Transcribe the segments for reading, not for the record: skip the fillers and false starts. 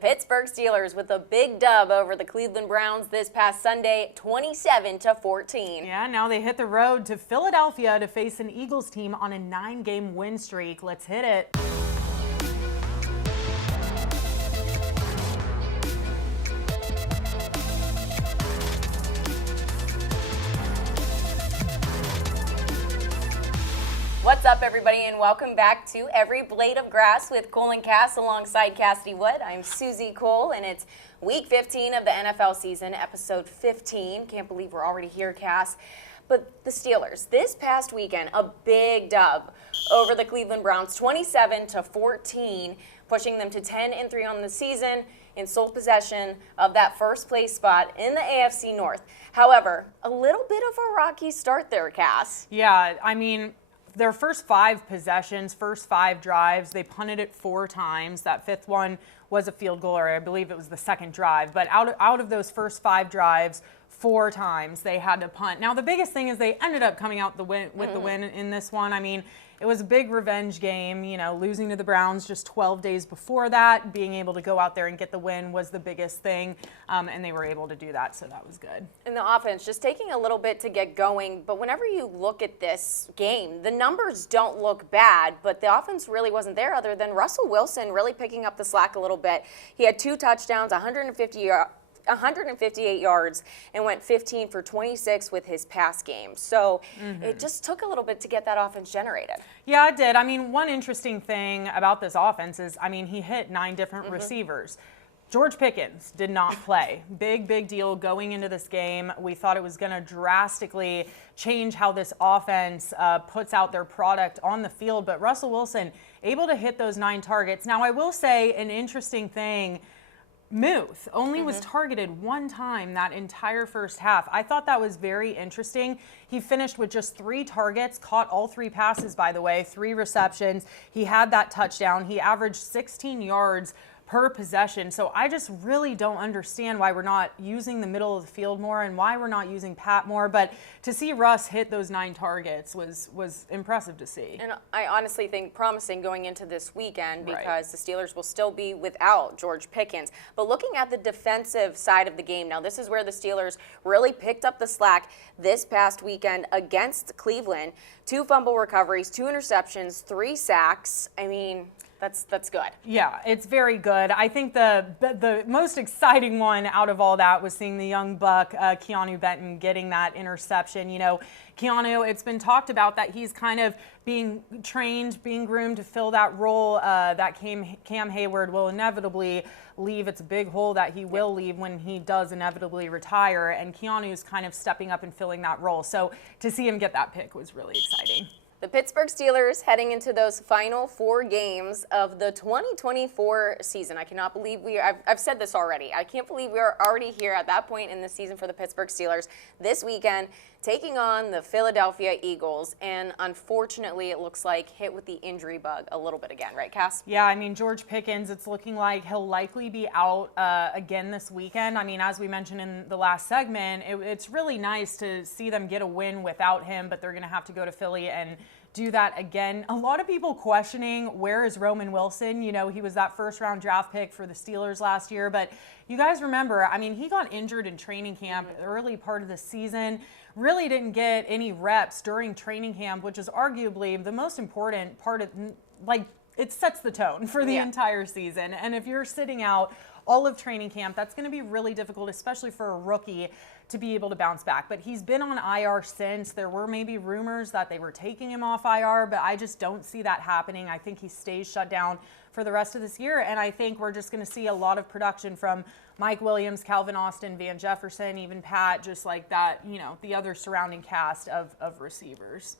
Pittsburgh Steelers with a big dub over the Cleveland Browns this past Sunday, 27-14. Yeah, now they hit the road to Philadelphia to face an Eagles team on a 9-game win streak. Let's hit it. What's up, everybody, and welcome back to Every Blade of Grass with Cole and Cass alongside Cassidy Wood. I'm Suzie Cole, and it's week 15 of the NFL season, episode 15. Can't believe we're already here, Cass. But the Steelers, this past weekend, a big dub over the Cleveland Browns, 27-14, pushing them to 10-3 on the season in sole possession of that first place spot in the AFC North. However, a little bit of a rocky start there, Cass. Yeah, I mean, their first 5 possessions, first 5 drives, they punted it 4 times. That 5th one was a field goal, or I believe it was the second drive. But out of those first 5 drives, 4 times they had to punt. Now, the biggest thing is they ended up coming out the win in this one. I mean, it was a big revenge game, you know, losing to the Browns just 12 days before that. Being able to go out there and get the win was the biggest thing, and they were able to do that, so that was good. And the offense just taking a little bit to get going, but whenever you look at this game, the numbers don't look bad, but the offense really wasn't there other than Russell Wilson really picking up the slack a little bit. He had 2 touchdowns, 158 yards, and went 15 for 26 with his pass game. So it just took a little bit to get that offense generated. Yeah, it did. I mean, one interesting thing about this offense is, I mean, he hit 9 different receivers. George Pickens did not play. Big deal going into this game. We thought it was going to drastically change how this offense puts out their product on the field, but Russell Wilson able to hit those 9 targets. Now, I will say an interesting thing, Muth only was targeted 1 time that entire first half. I thought that was very interesting. He finished with just 3 targets, caught all 3 passes, by the way, 3 receptions. He had that touchdown. He averaged 16 yards per possession. So I just really don't understand why we're not using the middle of the field more and why we're not using Pat more. But to see Russ hit those 9 targets was impressive to see. And I honestly think promising going into this weekend because the Steelers will still be without George Pickens. But looking at the defensive side of the game, now this is where the Steelers really picked up the slack this past weekend against Cleveland. 2 fumble recoveries, 2 interceptions, 3 sacks. I mean, that's good. Yeah, it's very good. I think the most exciting one out of all that was seeing the young buck, Keanu Benton, getting that interception. You know, Keanu, it's been talked about that he's kind of being trained, being groomed to fill that role that Cam Hayward will inevitably leave. It's a big hole that he will leave when he does inevitably retire, and Keanu's kind of stepping up and filling that role. So to see him get that pick was really exciting. The Pittsburgh Steelers heading into those final 4 games of the 2024 season. I cannot believe I've said this already. I can't believe we are already here at that point in the season for the Pittsburgh Steelers this weekend, taking on the Philadelphia Eagles. And unfortunately, it looks like hit with the injury bug a little bit again, right, Cass? Yeah, I mean, George Pickens, it's looking like he'll likely be out again this weekend. I mean, as we mentioned in the last segment, it's really nice to see them get a win without him, but they're going to have to go to Philly and do that again. A lot of people questioning, where is Roman Wilson? You know, he was that first-round draft pick for the Steelers last year, but you guys remember, I mean, he got injured in training camp early part of the season, really didn't get any reps during training camp, which is arguably the most important part of, like, it sets the tone for the entire season. And if you're sitting out all of training camp, that's going to be really difficult, especially for a rookie, to be able to bounce back. But he's been on IR since. There were maybe rumors that they were taking him off IR, but I just don't see that happening. I think he stays shut down for the rest of this year, and I think we're just going to see a lot of production from Mike Williams, Calvin Austin, Van Jefferson, even Pat, just like that, you know, the other surrounding cast of receivers.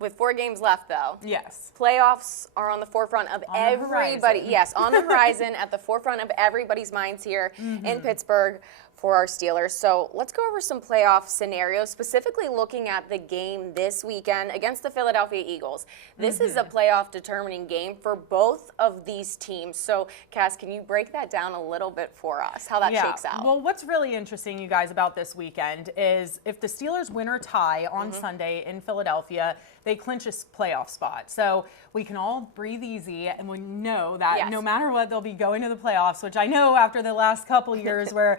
With 4 games left, though. Yes. Playoffs are on the forefront of everybody. Yes, on the horizon, at the forefront of everybody's minds here in Pittsburgh for our Steelers. So let's go over some playoff scenarios, specifically looking at the game this weekend against the Philadelphia Eagles. This is a playoff determining game for both of these teams. So Cass, can you break that down a little bit for us, how that shakes out? Well, what's really interesting, you guys, about this weekend is if the Steelers win or tie on Sunday in Philadelphia, they clinch a playoff spot. So we can all breathe easy, and we know that no matter what, they'll be going to the playoffs, which I know after the last couple years where,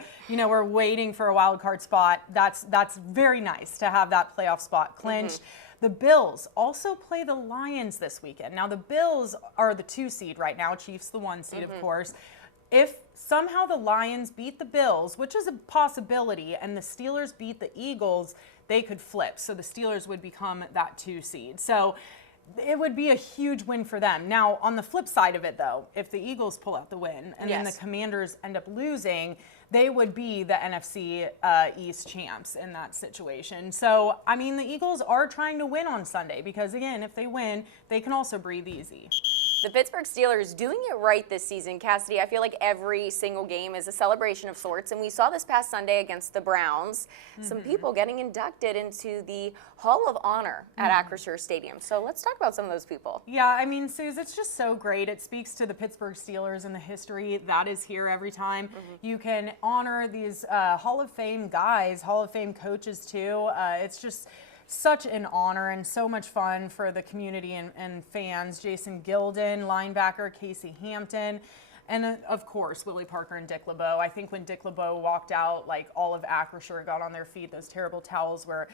we're waiting for a wild card spot, that's very nice to have that playoff spot clinched. The Bills also play the Lions this weekend. Now, the Bills are the 2 seed right now, Chiefs the 1 seed, of course. If somehow the Lions beat the Bills, which is a possibility, and the Steelers beat the Eagles, they could flip. So the Steelers would become that 2 seed. So it would be a huge win for them. Now, on the flip side of it, though, if the Eagles pull out the win and then the Commanders end up losing, they would be the NFC East champs in that situation. So, I mean, the Eagles are trying to win on Sunday because, again, if they win, they can also breathe easy. The Pittsburgh Steelers doing it right this season, Cassidy. I feel like every single game is a celebration of sorts, and we saw this past Sunday against the Browns, some people getting inducted into the Hall of Honor at Acrisure Stadium. So let's talk about some of those people. Yeah, I mean, Suze, it's just so great. It speaks to the Pittsburgh Steelers and the history that is here every time. You can honor these Hall of Fame guys, Hall of Fame coaches too. It's just such an honor and so much fun for the community and fans. Jason Gilden, linebacker, Casey Hampton, and of course, Willie Parker and Dick LeBeau. I think when Dick LeBeau walked out, like all of Acrisure got on their feet. Those terrible towels were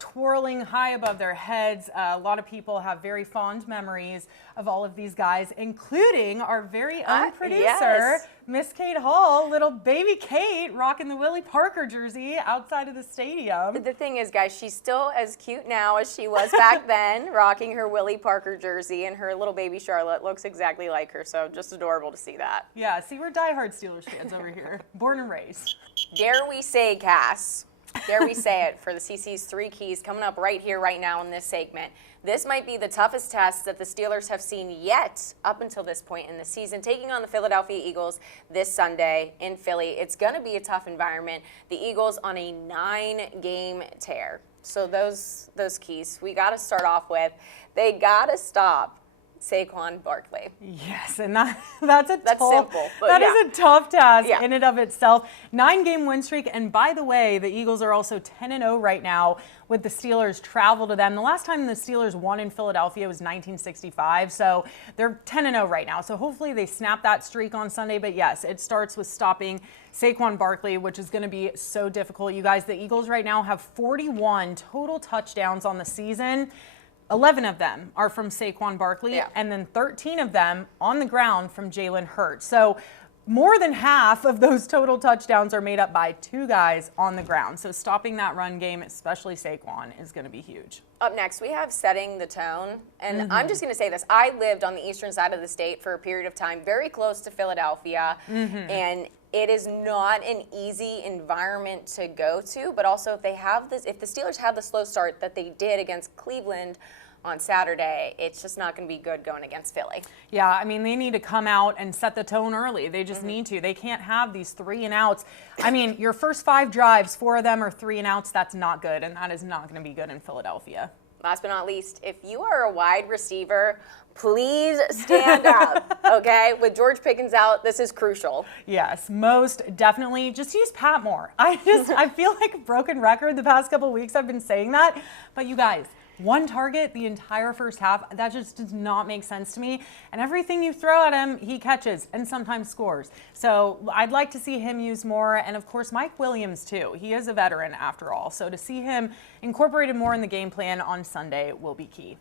twirling high above their heads. A lot of people have very fond memories of all of these guys, including our very own producer, Miss Kate Hall, little baby Kate, rocking the Willie Parker jersey outside of the stadium. The thing is, guys, she's still as cute now as she was back then, rocking her Willie Parker jersey, and her little baby Charlotte looks exactly like her, so just adorable to see that. Yeah, see, we're diehard Steelers fans over here, born and raised. Dare we say, Cass, dare we say it, for the CC's 3 keys coming up right here, right now in this segment. This might be the toughest test that the Steelers have seen yet up until this point in the season, taking on the Philadelphia Eagles this Sunday in Philly. It's going to be a tough environment. The Eagles on a 9-game tear. So those keys, we got to start off with, they got to stop Saquon Barkley. Yes, and that's simple. But that is a tough task in and of itself. 9-game win streak, and by the way, the Eagles are also 10-0 right now with the Steelers travel to them. The last time the Steelers won in Philadelphia was 1965, so they're 10-0 right now. So hopefully they snap that streak on Sunday. But yes, it starts with stopping Saquon Barkley, which is going to be so difficult. You guys, the Eagles right now have 41 total touchdowns on the season. 11 of them are from Saquon Barkley, and then 13 of them on the ground from Jalen Hurts. So more than half of those total touchdowns are made up by 2 guys on the ground. So stopping that run game, especially Saquon, is going to be huge. Up next, we have setting the tone. And I'm just going to say this. I lived on the eastern side of the state for a period of time, very close to Philadelphia. And it is not an easy environment to go to, but also if the Steelers have the slow start that they did against Cleveland on Saturday, it's just not going to be good going against Philly. Yeah, I mean, they need to come out and set the tone early. They just need to. They can't have these 3 and outs. I mean, your first 5 drives, 4 of them are 3 and outs. That's not good, and that is not going to be good in Philadelphia. Last but not least, if you are a wide receiver, please stand up, okay? With George Pickens out, this is crucial. Yes, most definitely. Just use Pat more. I feel like a broken record the past couple of weeks I've been saying that, but you guys, 1 target the entire first half, that just does not make sense to me. And everything you throw at him, he catches and sometimes scores. So I'd like to see him used more. And of course, Mike Williams too. He is a veteran after all. So to see him incorporated more in the game plan on Sunday will be key.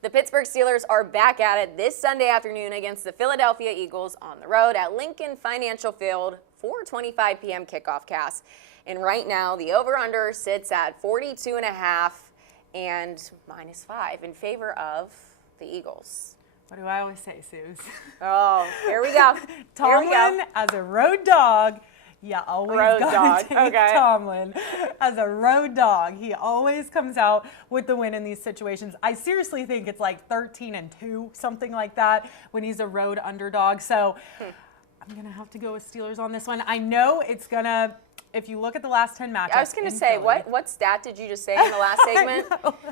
The Pittsburgh Steelers are back at it this Sunday afternoon against the Philadelphia Eagles on the road at Lincoln Financial Field, 4:25 p.m. kickoff, Cass. And right now, the over-under sits at 42.5 and -5 in favor of the Eagles. What do I always say, Suze? Oh, here we go. Tomlin as a road dog. Yeah, always gotta take Tomlin as a road dog. He always comes out with the win in these situations. I seriously think it's like 13-2, something like that, when he's a road underdog. So I'm going to have to go with Steelers on this one. I know it's going to if you look at the last 10 matchups. I was going to say, Philly, what stat did you just say in the last segment?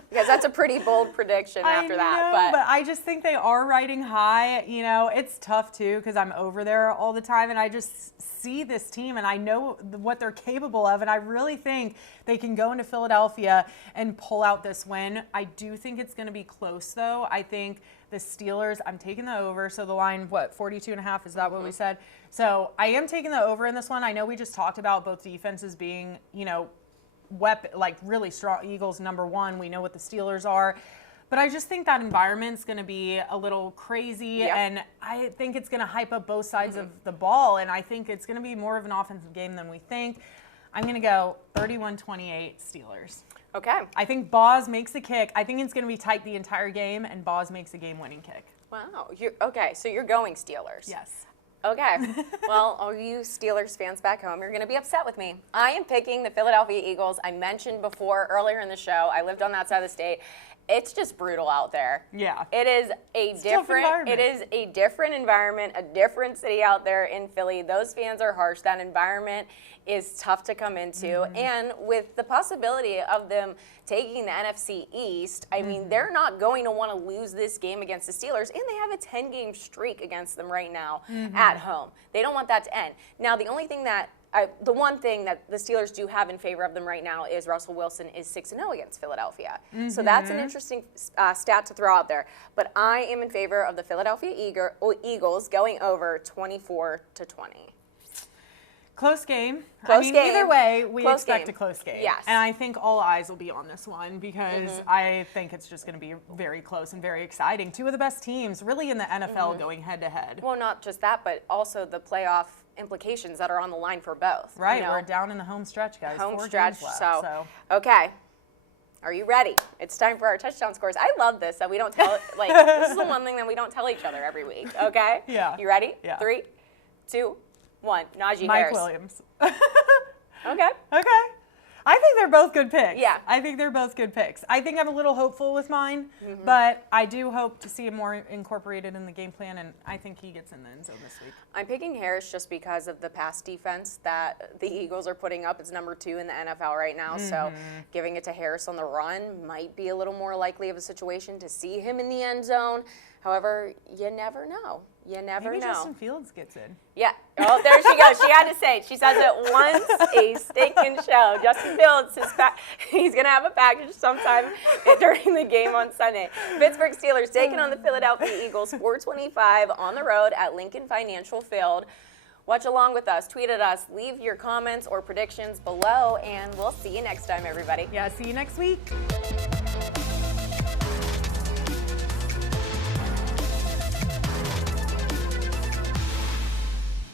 Because that's a pretty bold prediction after that. But I just think they are riding high. You know, it's tough too because I'm over there all the time, and I just see this team and I know what they're capable of, and I really think they can go into Philadelphia and pull out this win. I do think it's going to be close, though. I think the Steelers, I'm taking the over. So the line, 42.5? Is that what we said? So I am taking the over in this one. I know we just talked about both defenses being, you know, really strong. Eagles #1. We know what the Steelers are. But I just think that environment's going to be a little crazy, and I think it's going to hype up both sides of the ball, and I think it's going to be more of an offensive game than we think. I'm going to go 31-28 Steelers. Okay. I think Boz makes a kick. I think it's going to be tight the entire game, and Boz makes a game-winning kick. Wow. Okay, so you're going Steelers. Yes. Okay. Well, all you Steelers fans back home, you're going to be upset with me. I am picking the Philadelphia Eagles. I mentioned before earlier in the show, I lived on that side of the state. It's just brutal out there. Yeah. It is a different environment, a different city out there in Philly. Those fans are harsh. That environment is tough to come into. And with the possibility of them taking the NFC East, I mean, they're not going to want to lose this game against the Steelers, and they have a 10-game streak against them right now at home. They don't want that to end. Now, the one thing that the Steelers do have in favor of them right now is Russell Wilson is 6-0 against Philadelphia. So that's an interesting stat to throw out there. But I am in favor of the Philadelphia Eagles going over 24-20. Close game. Game. Either way, we Close expect game. a close game. Yes. And I think all eyes will be on this one because I think it's just going to be very close and very exciting. Two of the best teams really in the NFL going head-to-head. Well, not just that, but also the playoff implications that are on the line for both. Right, you know? we're down in the home stretch, guys. Home 4 stretch. games left, So, okay. Are you ready? It's time for our touchdown scores. I love this that we don't tell, this is the one thing that we don't tell each other every week, okay? Yeah. You ready? Yeah. 3, 2, 1. Najee Mike Harris. Williams. Okay. Okay. I think they're both good picks. Yeah. I think they're both good picks. I think I'm a little hopeful with mine, but I do hope to see him more incorporated in the game plan, and I think he gets in the end zone this week. I'm picking Harris just because of the pass defense that the Eagles are putting up. It's #2 in the NFL right now, so giving it to Harris on the run might be a little more likely of a situation to see him in the end zone. However, you never know. You never Maybe know. Justin Fields gets in. Yeah. Oh, there she goes. She had to say it. She says it once a stinking show. Justin Fields, he's going to have a package sometime during the game on Sunday. Pittsburgh Steelers taking on the Philadelphia Eagles, 4:25 on the road at Lincoln Financial Field. Watch along with us. Tweet at us. Leave your comments or predictions below, and we'll see you next time, everybody. Yeah, see you next week.